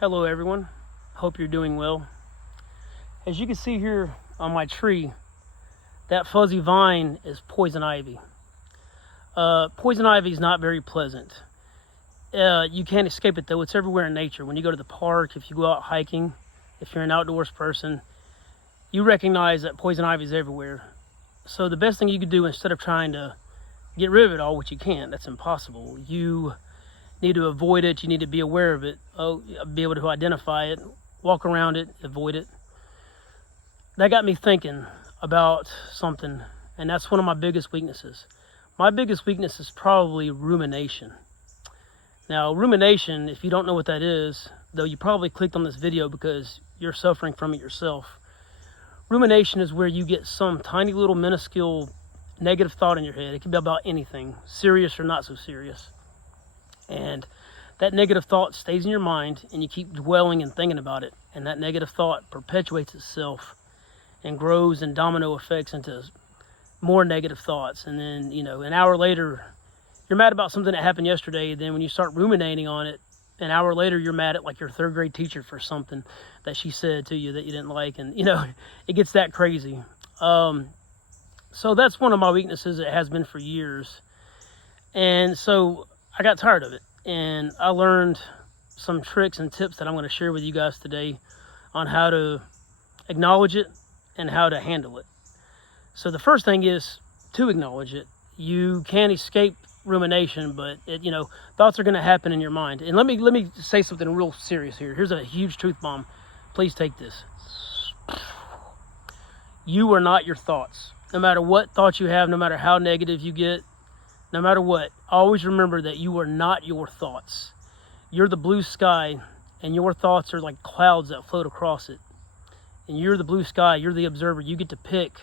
Hello everyone, hope you're doing well. As you can see here on my tree, that fuzzy vine is poison ivy. Poison ivy is not very pleasant. You can't escape it though, it's everywhere in nature. When you go to the park, if you go out hiking, if you're an outdoors person, you recognize that poison ivy is everywhere. So the best thing you could do, instead of trying to get rid of it all, which you can't, that's impossible, you need to avoid it. You need to be aware of it, be able to identify it, walk around it, avoid it. That got me thinking about something, and that's one of my biggest weaknesses. My biggest weakness is probably rumination. Now, rumination, if you don't know what that is, though you probably clicked on this video because you're suffering from it yourself. Rumination is where you get some tiny little minuscule negative thought in your head. It can be about anything, serious or not so serious. And that negative thought stays in your mind, and you keep dwelling and thinking about it. And that negative thought perpetuates itself and grows in domino effects into more negative thoughts. And then, an hour later, you're mad about something that happened yesterday. Then when you start ruminating on it, an hour later, you're mad at like your third grade teacher for something that she said to you that you didn't like. And, it gets that crazy. So that's one of my weaknesses. It has been for years. And so I got tired of it, and I learned some tricks and tips that I'm going to share with you guys today on how to acknowledge it and how to handle it. So the first thing is to acknowledge it. You can't escape rumination, but thoughts are going to happen in your mind. And let me say something real serious here. Here's a huge truth bomb. Please take this. You are not your thoughts. No matter what thoughts you have, no matter how negative you get, no matter what, always remember that you are not your thoughts. You're the blue sky, and your thoughts are like clouds that float across it. And you're the blue sky, you're the observer. You get to pick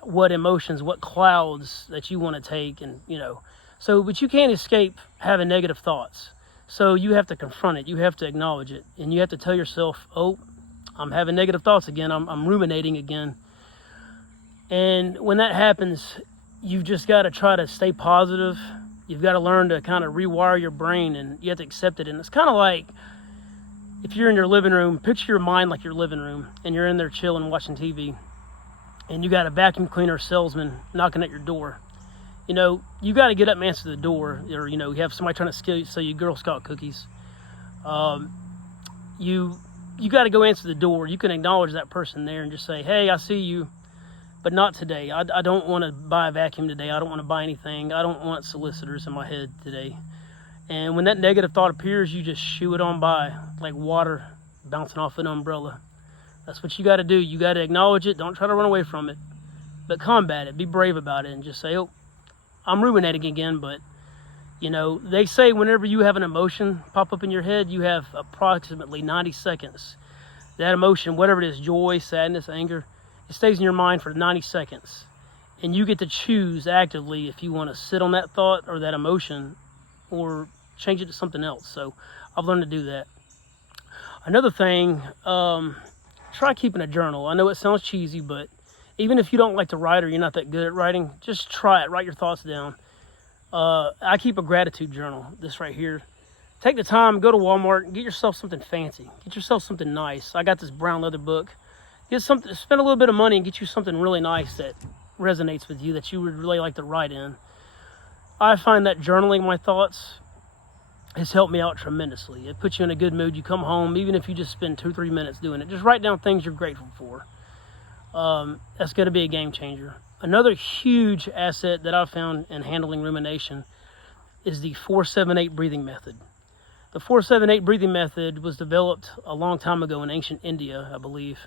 what emotions, what clouds that you want to take, and but you can't escape having negative thoughts. So you have to confront it, you have to acknowledge it, and you have to tell yourself, oh, I'm having negative thoughts again, I'm ruminating again. And when that happens, you've just got to try to stay positive. You've got to learn to kind of rewire your brain, and you have to accept it. And it's kind of like if you're in your living room, picture your mind like your living room, and you're in there chilling, watching TV, and you got a vacuum cleaner salesman knocking at your door. You got to get up and answer the door, or, you have somebody trying to sell you Girl Scout cookies. You got to go answer the door. You can acknowledge that person there and just say, hey, I see you. But not today. I don't want to buy a vacuum today. I don't want to buy anything. I don't want solicitors in my head today. And when that negative thought appears, you just shoo it on by like water bouncing off an umbrella. That's what you got to do. You got to acknowledge it. Don't try to run away from it, but combat it. Be brave about it and just say, oh, I'm ruminating again. But, they say whenever you have an emotion pop up in your head, you have approximately 90 seconds. That emotion, whatever it is, joy, sadness, anger, it stays in your mind for 90 seconds. And you get to choose actively if you want to sit on that thought or that emotion or change it to something else. So I've learned to do that. Another thing, try keeping a journal. I know it sounds cheesy, but even if you don't like to write or you're not that good at writing, just try it. Write your thoughts down. I keep a gratitude journal, this right here. Take the time, go to Walmart, and get yourself something fancy. Get yourself something nice. I got this brown leather book. Spend a little bit of money and get you something really nice that resonates with you, that you would really like to write in. I find that journaling my thoughts has helped me out tremendously. It puts you in a good mood. You come home, even if you just spend 2-3 minutes doing it, just write down things you're grateful for. That's going to be a game changer. Another huge asset that I've found in handling rumination is the 4-7-8 breathing method. The 4-7-8 breathing method was developed a long time ago in ancient India, I believe.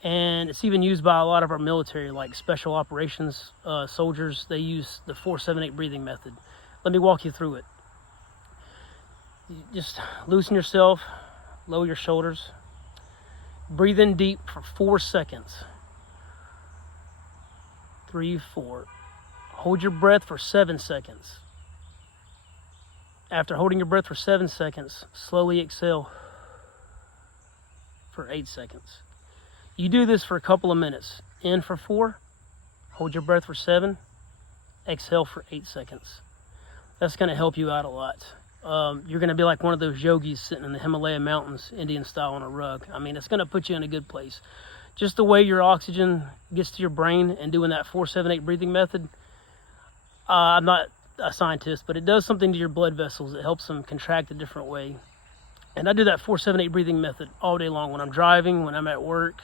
And it's even used by a lot of our military, like special operations soldiers. They use the 4-7-8 breathing method. Let me walk you through it. You just loosen yourself, lower your shoulders. Breathe in deep for 4 seconds. 3, 4. Hold your breath for 7 seconds. After holding your breath for 7 seconds, slowly exhale for 8 seconds. You do this for a couple of minutes. In for 4, hold your breath for 7, exhale for 8 seconds. That's going to help you out a lot. you're going to be like one of those yogis sitting in the Himalaya mountains, Indian style, on a rug. I mean, it's going to put you in a good place. Just the way your oxygen gets to your brain and doing that 4-7-8 breathing method. I'm not a scientist, but it does something to your blood vessels. It helps them contract a different way. And I do that 4-7-8 breathing method all day long when I'm driving, when I'm at work,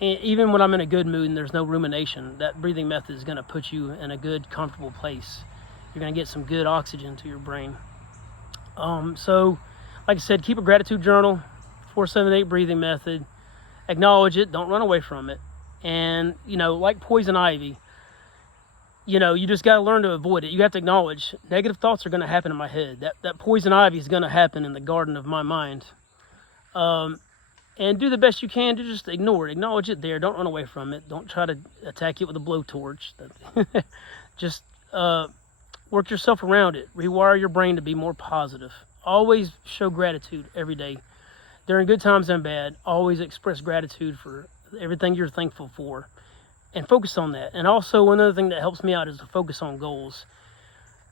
and even when I'm in a good mood and there's no rumination. That breathing method is going to put you in a good, comfortable place. You're going to get some good oxygen to your brain. So, like I said, keep a gratitude journal, 4-7-8 breathing method. Acknowledge it. Don't run away from it. And, like poison ivy, you just got to learn to avoid it. You have to acknowledge negative thoughts are going to happen in my head. That poison ivy is going to happen in the garden of my mind. And do the best you can to just ignore it. Acknowledge it there. Don't run away from it. Don't try to attack it with a blowtorch. Just work yourself around it. Rewire your brain to be more positive. Always show gratitude every day. During good times and bad, always express gratitude for everything you're thankful for. And focus on that. And also, one other thing that helps me out is to focus on goals.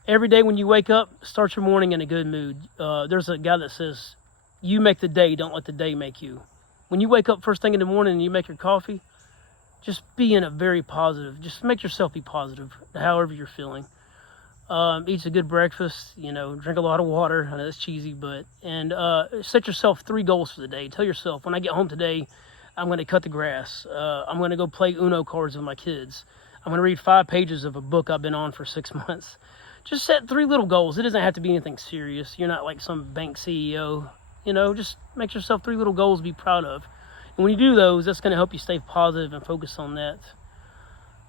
Every day when you wake up, start your morning in a good mood. There's a guy that says, you make the day, don't let the day make you. When you wake up first thing in the morning and you make your coffee, just be in a very positive, just make yourself be positive, however you're feeling. Eat a good breakfast, drink a lot of water. I know that's cheesy, and set yourself 3 goals for the day. Tell yourself, when I get home today, I'm going to cut the grass. I'm going to go play Uno cards with my kids. I'm going to read 5 pages of a book I've been on for 6 months. Just set 3 little goals. It doesn't have to be anything serious. You're not like some bank CEO. Just make yourself 3 little goals to be proud of. And when you do those, that's going to help you stay positive and focus on that.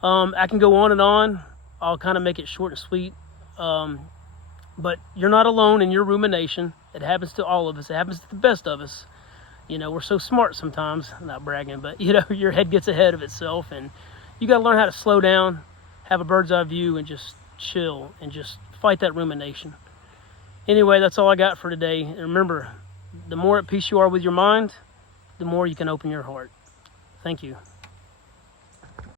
I can go on and on. I'll kind of make it short and sweet. But you're not alone in your rumination. It happens to all of us. It happens to the best of us. We're so smart sometimes, not bragging, but your head gets ahead of itself, and you got to learn how to slow down, have a bird's eye view, and just chill and just fight that rumination. Anyway, that's all I got for today. And remember, the more at peace you are with your mind, the more you can open your heart. Thank you.